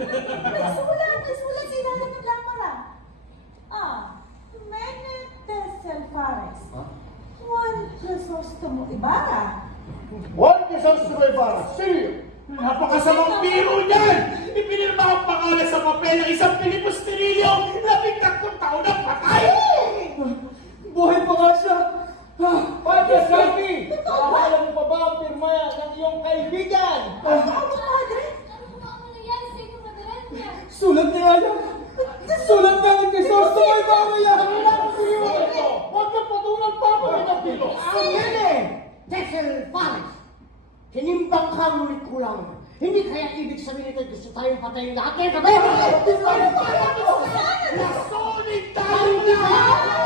Nagsulat si Dada ng Lamara. Menendez Fares. Juan Crisostomo Ibarra. Juan Crisostomo Ibarra, sino? Napakasamang biro niyan! Ipinirma ang pangalan sa papel ng isang Filipos Tirillo, 13 taon na patay! Buhay pa nga siya! Padre Salvi! Alam mo pa ba ang pirma ng iyong kaibigan? Sulat niya yan! Sulat niya ng Crisostomo Ibarra yan! Huwag na patulang papay ng biro! Yan eh! Cecil Fares! Hinimbang ka ngunit kulang. Hindi kaya ibig sabihin ito gusto tayong patayin lahat kayo kami? Nasulit tayo lahat!